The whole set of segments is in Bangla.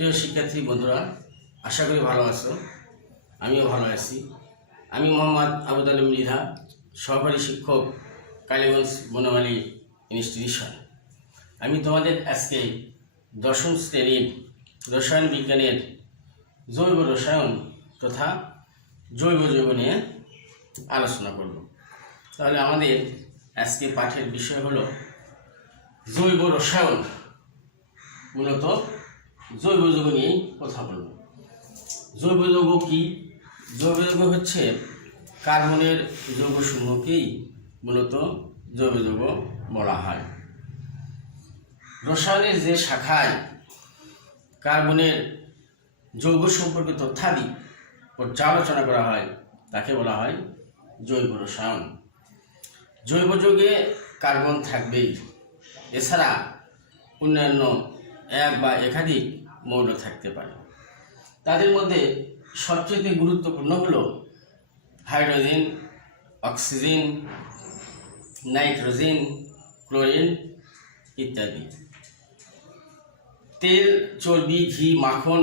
প্রিয় শিক্ষার্থী বন্ধুরা, আশা করি ভালো আছো। আমিও ভালো আছি। আমি মোহাম্মদ আবু তালেব মৃধা, সহকারী শিক্ষক, কালীগঞ্জ বনমালী ইনস্টিটিউশন। আমি তোমাদের আজকে দশম শ্রেণীর রসায়ন বিজ্ঞানের জৈব রসায়ন তথা জৈব যৌগ নিয়ে আলোচনা করব। তাহলে আমাদের আজকে পাঠের বিষয় হলো জৈব রসায়ন। মূলত জৈব যৌগ নিয়েই কথা বলব। জৈব যৌগ কি? জৈব যৌগ হচ্ছে কার্বনের যৌগসমূহকেই মূলত জৈব যৌগ বলা হয়। রসায়নের যে শাখায় কার্বনের যৌগ সম্পর্কে তথ্যাদি পর্যালোচনা করা হয় তাকে বলা হয় জৈব রসায়ন। জৈব যৌগে কার্বন থাকবেই, এছাড়া অন্যান্য এক বা একাধিক মৌল থাকতে পারে। তাদের মধ্যে সবচেয়ে গুরুত্বপূর্ণ হল হাইড্রোজেন, অক্সিজেন, নাইট্রোজেন, ক্লোরিন ইত্যাদি। তেল, চর্বি, ঘি, মাখন,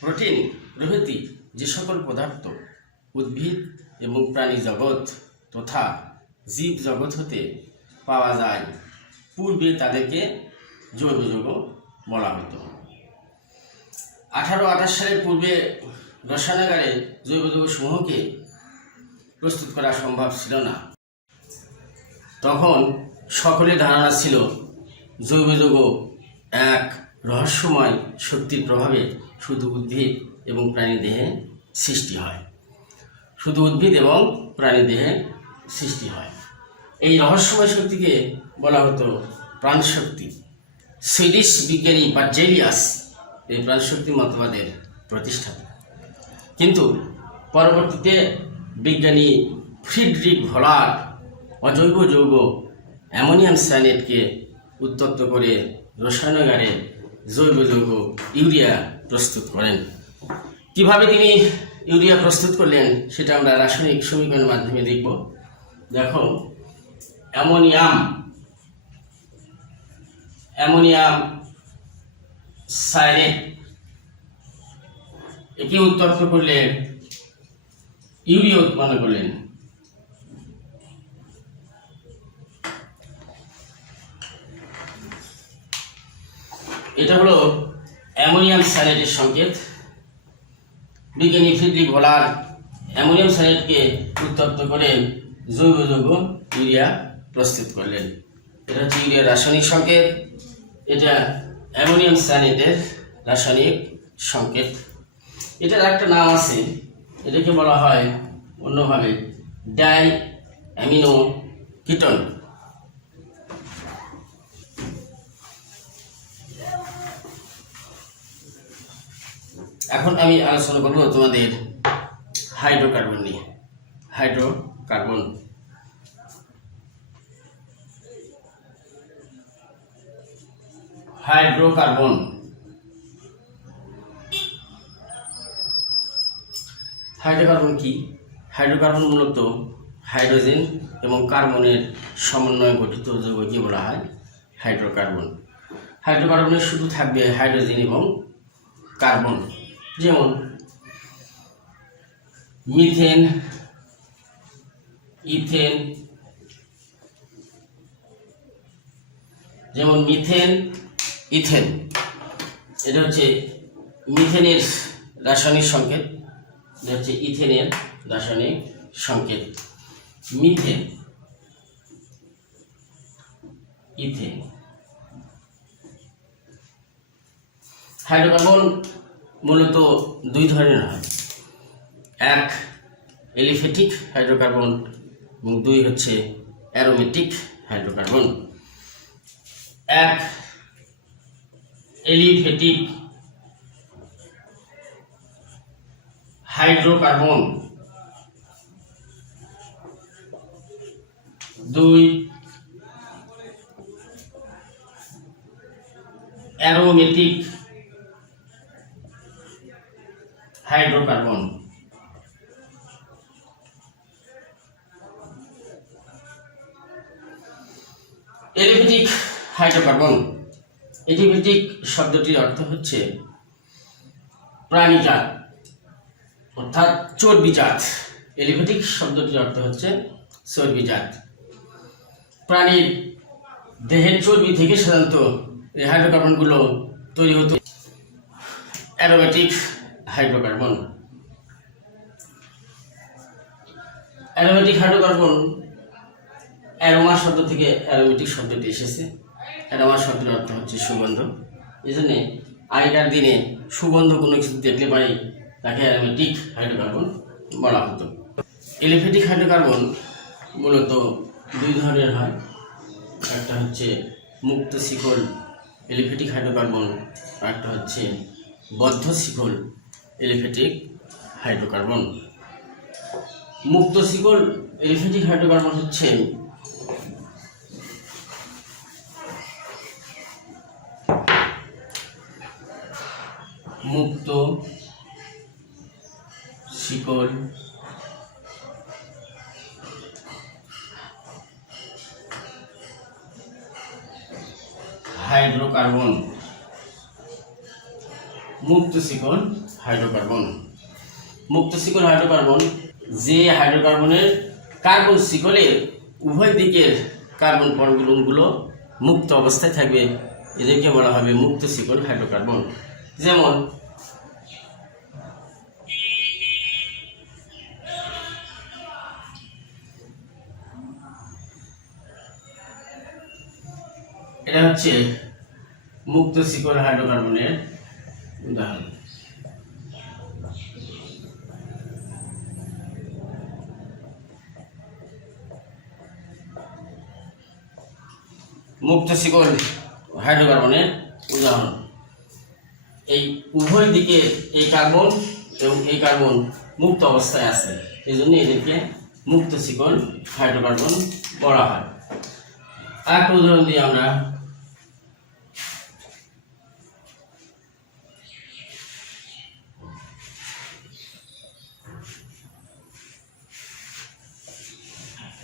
প্রোটিন প্রভৃতি যে সকল পদার্থ উদ্ভিদ এবং প্রাণী জগৎ তথা জীব জগৎ হতে পাওয়া যায়, পূর্বে তাদেরকে জৈব যৌগ বলা হতো। 1828 সালের পূর্বে রসায়নাগারে জৈব যৌগ সমূহকে প্রস্তুত করা সম্ভব ছিল না। তখন সকলের ধারণা ছিল জৈব যৌগ এক রহস্যময় শক্তির প্রভাবে শুধু উদ্ভিদ এবং প্রাণী দেহে সৃষ্টি হয়। শুধু উদ্ভিদ এবং প্রাণী দেহে সৃষ্টি হয়। এই রহস্যময় শক্তিকে বলা হতো প্রাণশক্তি। সুইডিশ বিজ্ঞানী বার্জেলিয়াস এই প্রাণশক্তি মতবাদের প্রতিষ্ঠাতা। কিন্তু পরবর্তীতে বিজ্ঞানী ফ্রিডরিখ ভলার অজৈব যৌগ অ্যামোনিয়াম সায়ানেটকে উত্তপ্ত করে রসায়নাগারে জৈব যৌগ ইউরিয়া প্রস্তুত করেন। কিভাবে তিনি ইউরিয়া প্রস্তুত করলেন সেটা আমরা রাসায়নিক সমীকরণের মাধ্যমে দেখব। দেখো, অ্যামোনিয়াম সায়ানেট একে উত্তপ্ত করলে ইউরিয়া উৎপন্ন করলেন। এটা হলো অ্যামোনিয়াম সায়ানেটের সংকেত। বিজ্ঞানী ফ্রিডরিখ ভলার অ্যামোনিয়াম সায়ানেটকে উত্তপ্ত করে জৈব যৌগ ইউরিয়া প্রস্তুত করলেন। এটা হচ্ছে ইউরিয়ার রাসায়নিক সংকেত, এটা অ্যামোনিয়াম সায়ানেটের রাসায়নিক সংকেত। এটার একটা নাম আছে, এটাকে বলা হয় অন্যভাবে ডাই অ্যামিনো কিটোন। এখন আমি আলোচনা করব তোমাদের হাইড্রোকার্বন নিয়ে। হাইড্রোকার্বন হাইড্রোকার্বন কি? হাইড্রোকার্বন মূলত হাইড্রোজেন এবং কার্বনের সমন্বয়ে গঠিত যৌগকে বলা হয় হাইড্রোকার্বন। হাইড্রোকার্বনে শুধু থাকবে হাইড্রোজেন এবং কার্বন। যেমন মিথেন, ইথেন, ইথেন এটা হচ্ছে মিথেনের রাসায়নিক সংকেত, এটা হচ্ছে ইথেনের রাসায়নিক সংকেত। Methane, ethane. হাইড্রোকার্বন মূলত দুই ধরনের হয়, এক এলিফ্যাটিক হাইড্রোকার্বন এবং দুই হচ্ছে অ্যারোমেটিক হাইড্রোকার্বন। এক এলিফ্যাটিক হাইড্রোকার্বন, দুই অ্যারোমেটিক হাইড্রোকার্বন। এলিফ্যাটিক হাইড্রোকার্বন, এলিফ্যাটিক শব্দটির অর্থ হচ্ছে প্রাণীজাত অর্থাৎ চর্বিজাত। এলিফ্যাটিক শব্দটির অর্থ হচ্ছে চর্বিজাত। প্রাণীর দেহের চর্বি থেকে সাধারণত এই হাইড্রোকার্বনগুলো তৈরি হতো। Aromatic hydrocarbon. Aromatic hydrocarbon aroma শব্দ থেকে অ্যারোমেটিক শব্দটি এসেছে। অ্যারোমা শব্দের অর্থ হচ্ছে সুগন্ধ। এই জন্যে আগেকার দিনে সুগন্ধ কোনো কিছু দেখলে পাই তাকে অ্যারোমেটিক হাইড্রোকার্বন বলা হতো। এলিফ্যাটিক হাইড্রোকার্বন মূলত দুই ধরনের হয়। একটা হচ্ছে মুক্ত শিকল এলিফ্যাটিক হাইড্রোকার্বন, আর একটা হচ্ছে বদ্ধ শিকল এলিফ্যাটিক হাইড্রোকার্বন। মুক্ত শিকল এলিফ্যাটিক হাইড্রোকার্বন হচ্ছে মুক্ত শিকল হাইড্রোকার্বন। মুক্ত শিকল হাইড্রোকার্বন। মুক্ত শিকল হাইড্রোকার্বন যে হাইড্রোকার্বনের কার্বন শিকলের উভয় দিকের কার্বন পরমাণুগুলো মুক্ত অবস্থায় থাকবে, এদেরকে বলা হবে মুক্ত শিকল হাইড্রোকার্বন। যেমন এটা হচ্ছে মুক্ত শিকল হাইড্রোকার্বনের উদাহরণ। মুক্ত শিকল হাইড্রোকার্বনের উদাহরণ। এই উভয় দিকে এই কার্বন এবং এই কার্বন মুক্ত অবস্থায় আছে, এই জন্য এদেরকে মুক্ত শিকল হাইড্রোকার্বন বলা হয়। আরেকটা উদাহরণ দিই আমরা।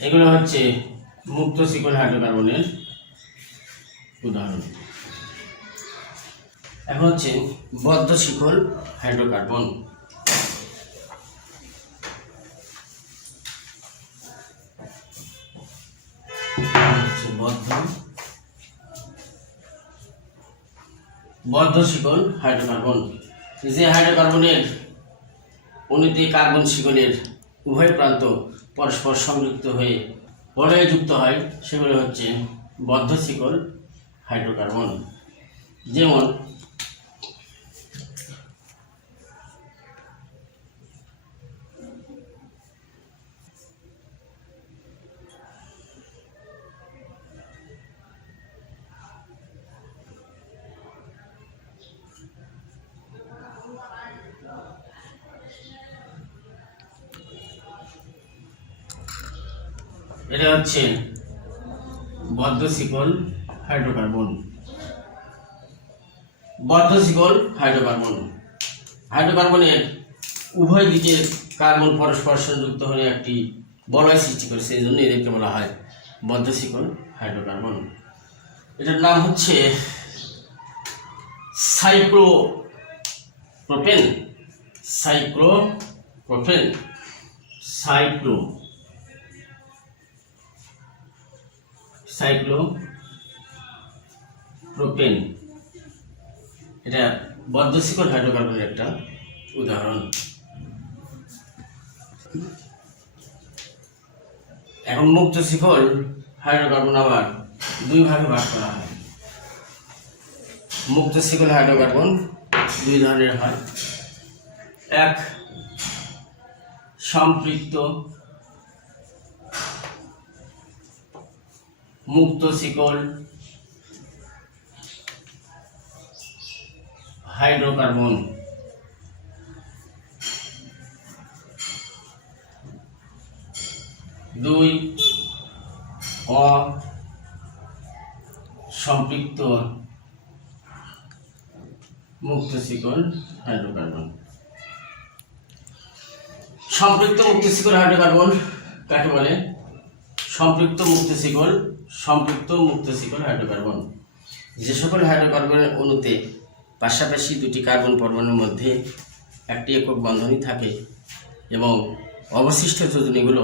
এগুলো হচ্ছে মুক্ত শিকল হাইড্রোকার্বনের উদাহরণ। এখন হচ্ছে বদ্ধ শিকল হাইড্রোকার্বন। বদ্ধ শিকল হাইড্রোকার্বন যে হাইড্রোকার্বনের অণুতে কার্বন শিকলের উভয় প্রান্ত পরস্পর সংযুক্ত হয়ে বলয়ে যুক্ত হয়, সেগুলো হচ্ছে বদ্ধ শিকল হাইড্রোকার্বন। যেমন এটা হচ্ছে বদ্ধ শিকল হাইড্রোকার্বন। বদ্ধ শিকল হাইড্রোকার্বন হাইড্রোকার্বনের উভয় দিকে কার্বন পরস্পর সংযুক্ত হয়ে একটি বলয় সৃষ্টি করে, সেই জন্য এদেরকে বলা হয় বদ্ধ শিকল হাইড্রোকার্বন। এটার নাম হচ্ছে সাইক্লোপ্রোপেন। সাইক্লোপ্রোপেন সাইক্লোপ্রোপেন এটা বদ্ধ শিকল হাইড্রোকার্বনের একটা উদাহরণ। এখন মুক্ত শিকল হাইড্রোকার্বন আবার দুই ভাগে ভাগ করা হয়। মুক্ত শিকল হাইড্রোকার্বন দুই ধরনের হয়। এক সম্পৃক্ত মুক্ত শিকল হাইড্রোকার্বন। দুই অসম্পৃক্ত মুক্ত শিকল হাইড্রোকার্বন। সম্পৃক্ত মুক্ত শিকল হাইড্রোকার্বন কাকে বলে? সম্পৃক্ত মুক্ত শিকল হাইড্রোকার্বন যে সকল হাইড্রোকার্বনের অণুতে পাশাপাশি দুটি কার্বন পরমাণুর মধ্যে একটি একক বন্ধনই থাকে এবং অবশিষ্ট যোজনীগুলো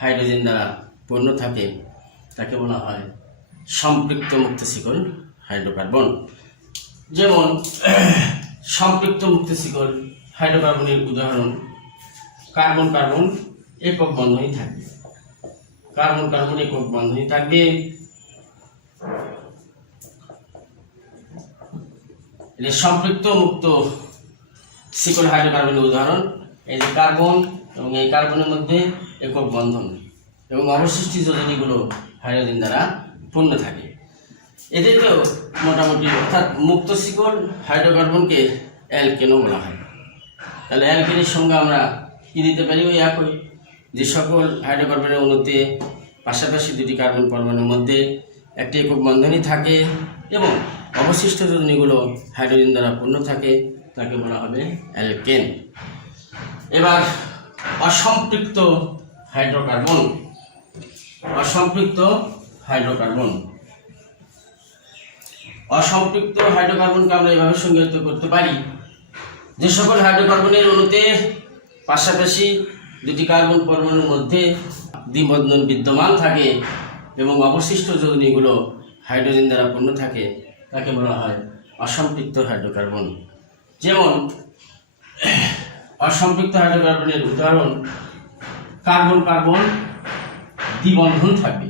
হাইড্রোজেন দ্বারা পূর্ণ থাকে, তাকে বলা হয় সম্পৃক্ত মুক্ত শিকল হাইড্রোকার্বন। যেমন সম্পৃক্ত মুক্ত শিকল হাইড্রোকার্বনের উদাহরণ কার্বন কার্বন একক বন্ধনই থাকবে, কার্বন কার্বন একক বন্ধনই থাকবে। সম্পৃক্ত মুক্ত শিকল হাইড্রোকার্বনের উদাহরণ এই যে কার্বন এবং এই কার্বনের মধ্যে একক বন্ধন এবং অবশিষ্ট যোজনীগুলো হাইড্রোজেন দ্বারা পূর্ণ থাকে। এদেরকেও মোটামুটি অর্থাৎ মুক্ত শিকল হাইড্রোকার্বনকে অ্যালকেনও বলা হয়। তাহলে অ্যালকেনের সঙ্গে আমরা কি দিতে পারি? ওই একই, যে সকল হাইড্রোকার্বনের অণুতে পাশাপাশি দুটি কার্বন পরমাণুর মধ্যে একটি একক বন্ধনই থাকে এবং অবশিষ্ট যোজনীগুলো হাইড্রোজেন দ্বারা পূর্ণ থাকে, তাকে বলা হবে অ্যালকেন। এবার অসম্পৃক্ত হাইড্রোকার্বন, অসম্পৃক্ত হাইড্রোকার্বন, অসম্পৃক্ত হাইড্রোকার্বনকে আমরা এভাবে সংজ্ঞায়িত করতে পারি, যে সকল হাইড্রোকার্বনের অণুতে পাশাপাশি দুটি কার্বন পরমাণুর মধ্যে দ্বিবন্ধন বিদ্যমান থাকে এবং অবশিষ্ট যোজনীগুলো হাইড্রোজেন দ্বারা পূর্ণ থাকে, তাকে বলা হয় অসম্পৃক্ত হাইড্রোকার্বন। যেমন অসম্পৃক্ত হাইড্রোকার্বনের উদাহরণ কার্বন কার্বন দ্বিবন্ধন থাকবে,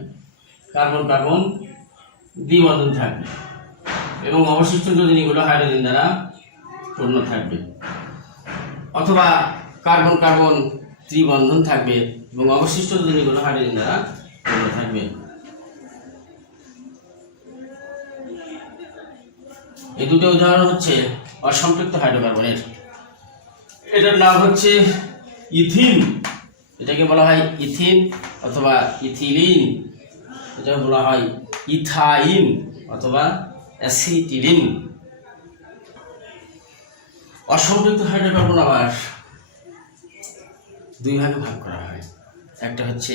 কার্বন কার্বন দ্বিবন্ধন থাকবে এবং অবশিষ্ট যোজনীগুলো হাইড্রোজেন দ্বারা পূর্ণ থাকবে। অথবা কার্বন কার্বন ত্রিবন্ধন থাকবে এবং অবশিষ্ট যোজনীগুলো হাইড্রোজেন দ্বারা পূর্ণ থাকবে। এই দুটো উদাহরণ হচ্ছে অসম্পৃক্ত হাইড্রোকার্বনের। এটার নাম হচ্ছে ইথিন, এটাকে বলা হয় ইথিন অথবা ইথিলিন, এটাকে বলা হয় ইথাইন অথবা অ্যাসিটিলিন। অসম্পৃক্ত হাইড্রোকার্বন আবার দুই ভাগে ভাগ করা হয়, একটা হচ্ছে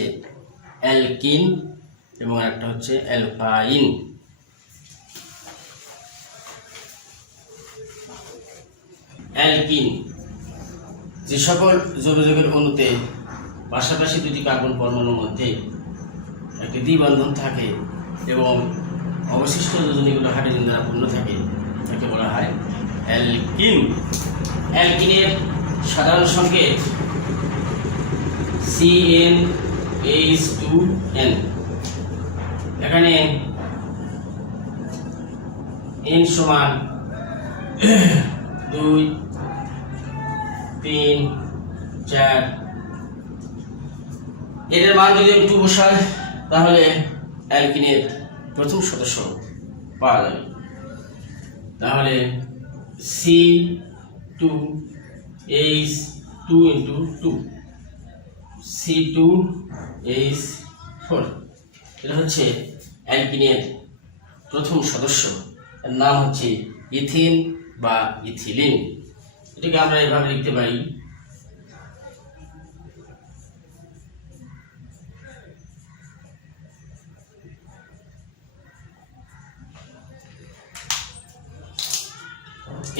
অ্যালকিন এবং একটা হচ্ছে অ্যালকাইন। অ্যালকিন যে সকল যৌগের অণুতে পাশাপাশি দুটি কার্বন পরমাণুর মধ্যে একটি দ্বিবন্ধন থাকে এবং অবশিষ্ট যোজনীগুলো হাইড্রোজেন দ্বারা পূর্ণ থাকে, তাকে বলা হয় অ্যালকিন। অ্যালকিনের সাধারণ সংকেত CnH2n। এখানে n সমান 2, 3, 4, এদের মান যদি আমি 2 বসাই তাহলে অ্যালকিনের প্রথম সদস্য পাওয়া যাবে। তাহলে C2H2 into 2 C2H4, এটা হচ্ছে অ্যালকিনের প্রথম সদস্য, এর নাম হচ্ছে ইথিন বা ইথিলিন। এটাকে আমরা এভাবে লিখতে পারি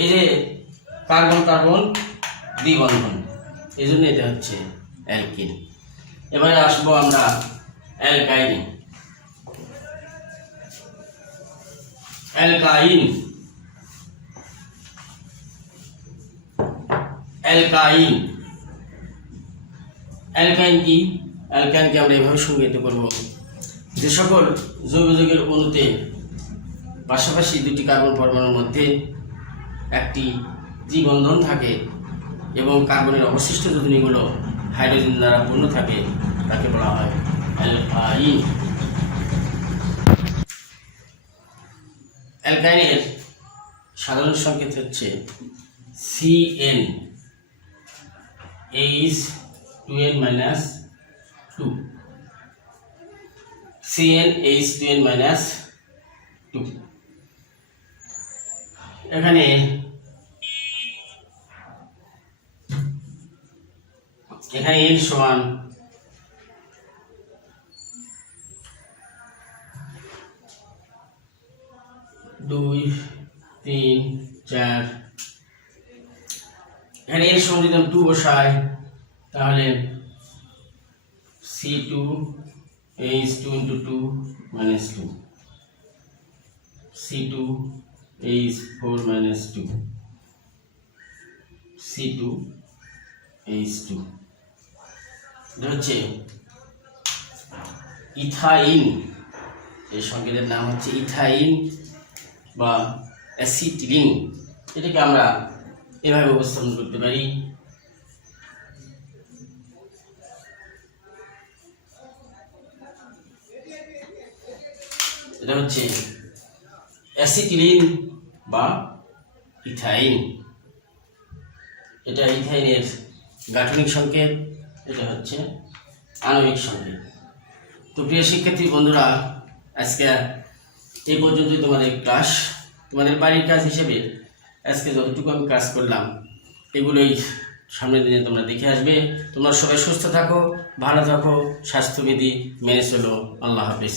এই যে কার্বন কার্বন দ্বিবন্ধন, এই জন্য এটা হচ্ছে অ্যালকিন। এবারে আসবো আমরা অ্যালকাইনে। অ্যালকাইন, অ্যালকাইন, অ্যালকাইন কি? অ্যালকাইনকে আমরা এভাবে সংজ্ঞায়িত করব, যে সকল যৌগের অণুতে পাশাপাশি দুটি কার্বন পরমাণুর মধ্যে একটি দ্বিবন্ধন থাকে এবং কার্বনের অবশিষ্ট যোজনীগুলো হাইড্রোজেন দ্বারা পূর্ণ থাকে, তাকে বলা হয় অ্যালকাইন। অ্যালকাইনের সাধারণ সংকেত হচ্ছে CnH2n-2 CnH2n-2। এখানে n সমান 2, 3, 4, এখানে এর সঙ্গে যদি আমি 2 বসাই তাহলে C2H2 into 2 minus 2 C2H4 minus 2 C2H2 এটা হচ্ছে ইথাইন। এই সংকেতের নাম হচ্ছে ইথাইন বা অ্যাসিটিলিন। এটাকে আমরা এভাবে উপস্থাপন করতে পারি। এটা হচ্ছে অ্যাসিটিলিন বা ইথাইন। এটা ইথাইনের গাঠনিক সংকেত, এটা হচ্ছে আণবিক সংকেত। তো প্রিয় শিক্ষার্থী বন্ধুরা, আজকে এই পর্যন্তই তোমাদের ক্লাস। তোমাদের বাড়ির কাজ হিসেবে আজকে যতটুকু আমি কাজ করলাম এগুলোই সামনের দিনে তোমরা দেখে আসবে। তোমরা সবাই সুস্থ থাকো, ভালো থাকো, স্বাস্থ্যবিধি মেনে চলো। আল্লাহ হাফেজ।